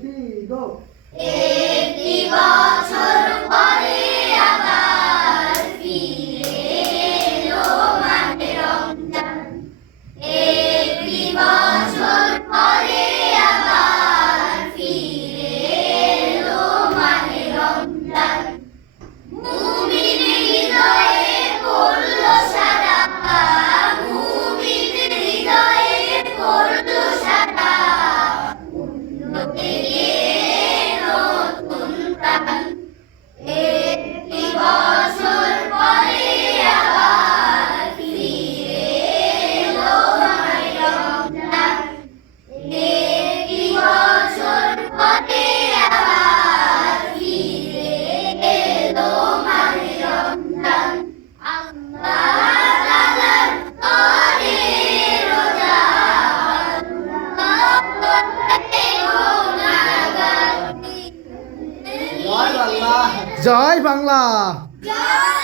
three, go. একটি বছর পরে আবার ফিরে এলো মাহে রমজান। একটি বছর পরে আবার ফিরে এলো মাহে রমজান। মুমিনের হৃদয়ে পড়লো সারা, মুমিনের হৃদয়ে পড়লো সারা। একটি বছর পরে আবার ফিরে এলো মাহে রমজান। একটি বছর পরে আবার ফিরে এলো মাহে রমজান। আল্লাহ তাআলার ঘরে রোজা, জয় বাংলা। জয়